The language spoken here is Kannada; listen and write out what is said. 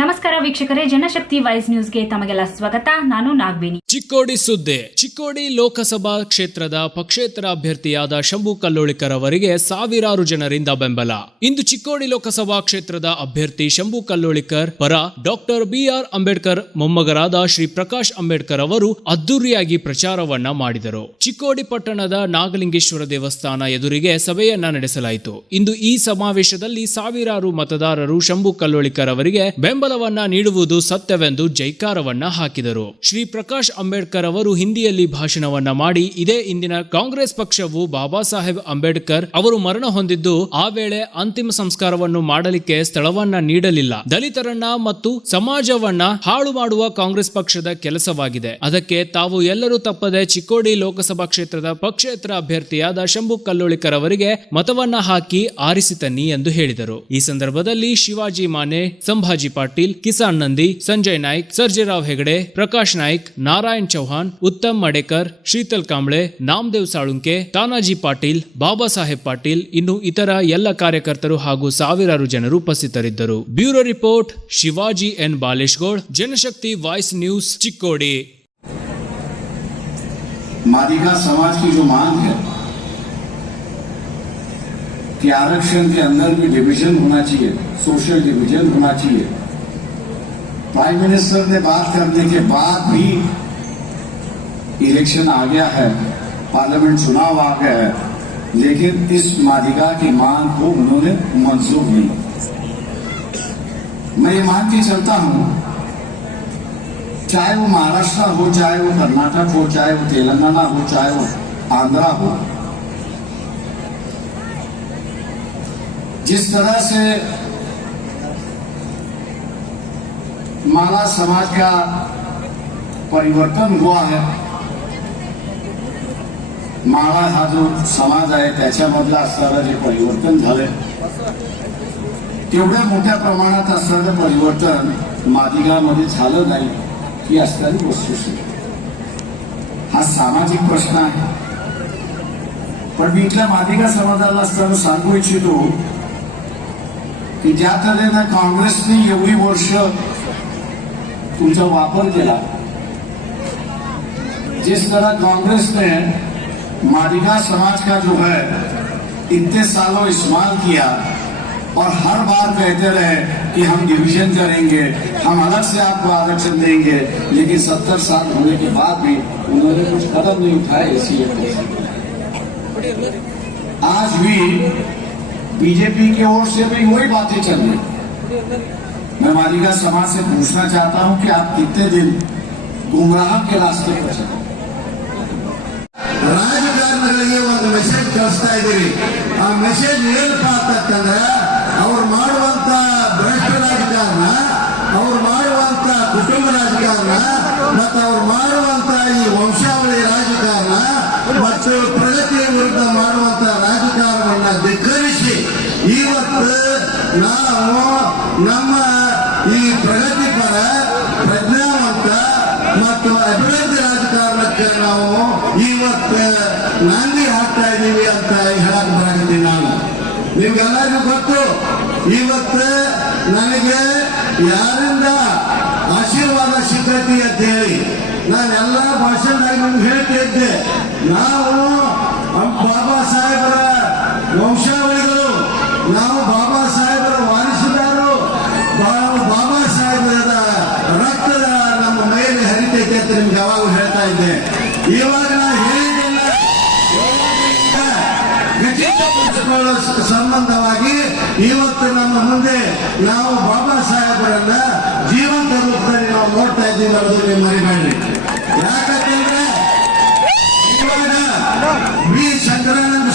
ನಮಸ್ಕಾರ ವೀಕ್ಷಕರೇ, ಜನಶಕ್ತಿ ವೈಸ್ ನ್ಯೂಸ್ಗೆ ತಮಗೆಲ್ಲ ಸ್ವಾಗತ. ನಾನು ನಾಗವೇಣಿ. ಚಿಕ್ಕೋಡಿ ಸುದ್ದಿ. ಚಿಕ್ಕೋಡಿ ಲೋಕಸಭಾ ಕ್ಷೇತ್ರದ ಪಕ್ಷೇತರ ಅಭ್ಯರ್ಥಿಯಾದ ಶಂಭು ಕಲ್ಲೋಳಿಕರ್ ಅವರಿಗೆ ಸಾವಿರಾರು ಜನರಿಂದ ಬೆಂಬಲ. ಇಂದು ಚಿಕ್ಕೋಡಿ ಲೋಕಸಭಾ ಕ್ಷೇತ್ರದ ಅಭ್ಯರ್ಥಿ ಶಂಭು ಕಲ್ಲೋಳಿಕರ್ ಪರ ಡಾಕ್ಟರ್ ಬಿಆರ್ ಅಂಬೇಡ್ಕರ್, ಮೊಮ್ಮಗರಾದ ಶ್ರೀ ಪ್ರಕಾಶ್ ಅಂಬೇಡ್ಕರ್ ಅವರು ಅದ್ದೂರಿಯಾಗಿ ಪ್ರಚಾರವನ್ನ ಮಾಡಿದರು. ಚಿಕ್ಕೋಡಿ ಪಟ್ಟಣದ ನಾಗಲಿಂಗೇಶ್ವರ ದೇವಸ್ಥಾನ ಎದುರಿಗೆ ಸಭೆಯನ್ನ ನಡೆಸಲಾಯಿತು. ಇಂದು ಈ ಸಮಾವೇಶದಲ್ಲಿ ಸಾವಿರಾರು ಮತದಾರರು ಶಂಭು ಕಲ್ಲೋಳಿಕರ್ ಅವರಿಗೆ ಬೆಂಬಲವನ್ನ ನೀಡುವುದು ಸತ್ಯವೆಂದು ಜೈಕಾರವನ್ನ ಹಾಕಿದರು. ಶ್ರೀ ಪ್ರಕಾಶ್ ಅಂಬೇಡ್ಕರ್ ಅವರು ಹಿಂದಿಯಲ್ಲಿ ಭಾಷಣವನ್ನ ಮಾಡಿ, ಇದೇ ಇಂದಿನ ಕಾಂಗ್ರೆಸ್ ಪಕ್ಷವು ಬಾಬಾ ಸಾಹೇಬ್ ಅಂಬೇಡ್ಕರ್ ಅವರು ಮರಣ ಹೊಂದಿದ್ದು, ಆ ವೇಳೆ ಅಂತಿಮ ಸಂಸ್ಕಾರವನ್ನು ಮಾಡಲಿಕ್ಕೆ ಸ್ಥಳವನ್ನ ನೀಡಲಿಲ್ಲ. ದಲಿತರನ್ನ ಮತ್ತು ಸಮಾಜವನ್ನ ಹಾಳು ಮಾಡುವ ಕಾಂಗ್ರೆಸ್ ಪಕ್ಷದ ಕೆಲಸವಾಗಿದೆ. ಅದಕ್ಕೆ ತಾವು ಎಲ್ಲರೂ ತಪ್ಪದೆ ಚಿಕ್ಕೋಡಿ ಲೋಕಸಭಾ ಕ್ಷೇತ್ರದ ಪಕ್ಷೇತರ ಅಭ್ಯರ್ಥಿಯಾದ ಶಂಭು ಕಲ್ಲೋಳಿಕರ್ ಅವರಿಗೆ ಮತವನ್ನ ಹಾಕಿ ಆರಿಸಿ ತನ್ನಿ ಎಂದು ಹೇಳಿದರು. ಈ ಸಂದರ್ಭದಲ್ಲಿ ಶಿವಾಜಿ ಮಾನೆ, ಸಂಭಾಜಿ ಪಾಟೀಲ್ ಕಿಸಾನ್ ನಂದಿ ಸಂಜಯ್ ನಾಯ್ಕ್ ಸರ್ಜೇರಾವ್ ಹೆಗಡೆ ಪ್ರಕಾಶ್ ನಾಯ್ಕ್ ನಾರಾಯಣ್ ಚೌಹಾಣ್ ಉತ್ತಮ್ ಮಡೇಕರ್ ಶೀತಲ್ ಕಾಂಬ್ಳೆ ನಾಮದೇವ್ ಸಾಳುಂಕೆ ತಾನಾಜಿ ಪಾಟೀಲ್ ಬಾಬಾ ಸಾಹೇಬ್ ಪಾಟೀಲ್ ಇನ್ನು ಇತರ ಎಲ್ಲ ಕಾರ್ಯಕರ್ತರು ಹಾಗೂ ಸಾವಿರಾರು ಜನರು ಉಪಸ್ಥಿತರಿದ್ದರು bureau report Shivaji N Baleshgoud Janashakti voice news Chikkodi Madiga समाज की जो मांग है कि आरक्षण के अंदर भी डिवीजन होना चाहिए सोशल डिवीजन होना चाहिए प्राइम मिनिस्टर ने बात करने के बाद भी इलेक्शन आ गया है पार्लियामेंट चुनाव आ गया है, लेकिन इस मादिगा की मांग को उन्होंने मंजूर नहीं मैं ये मान के चलता हूँ, चाहे वो महाराष्ट्र हो, चाहे वो कर्नाटक हो, चाहे वो तेलंगाना हो, चाहे वो आंध्रा हो, जिस तरह से माला समाज का परिवर्तन हुआ है? माळा हा जो समाज आहे त्याच्यामधलं असणारं जे परिवर्तन झालंय तेवढ्या मोठ्या प्रमाणात असणारं परिवर्तन मादिगामध्ये झालं नाही ही असणारी वस्तुस्थिती हा सामाजिक प्रश्न आहे. पण मी इथल्या मादिगा समाजाला असताना सांगू इच्छितो की ज्या तऱ्हेनं काँग्रेसने एवढी वर्ष तुमचा वापर केला. जिस तरह कांग्रेस ने मादिगा समाज का जो है, इतने सालों इस्तेमाल किया और हर बार कहते रहे कि हम डिवीज़न करेंगे, हम अलग से आपको आरक्षण देंगे, लेकिन सत्तर साल होने के बाद भी उन्होंने कुछ कदम नहीं उठाए इसी आज भी बीजेपी की ओर से भी वही बातें चल रही मैं मालिका समाज से पूछना चाहता हूं कि आप कितने दिन गुमराह के रास्ते पर चले ರಾಜಕಾರಣಿಗಳಿಗೆ ಒಂದು ಮೆಸೇಜ್ ಕಳಿಸ್ತಾ ಇದ್ದೀರಿ ಆ ಮೆಸೇಜ್ ಏನಪ್ಪಾ ಅಂತಂದ್ರೆ ಅವ್ರು ಮಾಡುವಂತ ಭ್ರಷ್ಟ ರಾಜಕಾರಣ ಅವ್ರು ಮಾಡುವಂತ ಕುಟುಂಬ ರಾಜಕಾರಣ ಮತ್ತು ಅವ್ರು ಮಾಡುವಂತ ಈ ವಂಶಾವಳಿ ರಾಜಕಾರಣ ಮತ್ತು ಪ್ರಗತಿಯ ವಿರುದ್ಧ ಮಾಡುವಂತ ರಾಜಕಾರಣವನ್ನ ಧಿಕ್ಕರಿಸಿ ಇವತ್ತು ನಾವು ನಮ್ಮ ಈ ಪ್ರಗತಿಪರ, ಪ್ರಜ್ಞಾವಂತ ಮತ್ತು ಅಭಿವೃದ್ಧಿ ರಾಜಕಾರಣಕ್ಕೆ ನಾವು ಇವತ್ತು ನಾಂದಿ ಹಾಕ್ತಾ ಇದ್ದೀವಿ ಅಂತ ಹೇಳಕ್ ಬರಾಕತ್ತೀನಿ ನಾನು. ನಿಮ್ಗೆಲ್ಲರಿಗೂ ಗೊತ್ತು, ಇವತ್ತು ನನಗೆ ಯಾರಿಂದ ಆಶೀರ್ವಾದ ಸಿಗತಿ ಅಂತ ಹೇಳಿ ನಾನೆಲ್ಲ ಭಾಷಣದಾಗ ನಿಮ್ಗೆ ಹೇಳ್ತಾ ಇದ್ದೆ ನಾವು ಅಮ್- ಬಾಬಾ ಸಾಹೇಬರ ವಂಶಾವಳಿಗಳು ನಾವು ಬಾಬಾ ಸಾಹೇಬರ ವಾರಿಸುದಾರರು ನಾವು ಬಾಬಾ ಸಾಹೇಬರ ರಕ್ತದ ನಮ್ಮ ಮೈಯಲ್ಲಿ ಹರಿತೈತೆ ಅಂತ ನಿಮ್ಗೆ ಯಾವಾಗ ಹೇಳ್ತಾ ಇದ್ದೆ, ಇವಾಗ ಸಂಬಂಧವಾಗಿ ಇವತ್ತು ನಮ್ಮ ಮುಂದೆ ನಾವು ಬಾಬಾ ಸಾಹೇಬರನ್ನ ಜೀವಂತ ರೂಪದಲ್ಲಿ ನಾವು ನೋಡ್ತಾ ಇದ್ದೀವಿ ಅನ್ನೋದು ನೀವು ಮರಿಬೇಡ್ರಿ. ಯಾಕಂತಂದ್ರೆ ಇವಾಗ ವಿ ಶಂಕರಾನಂದ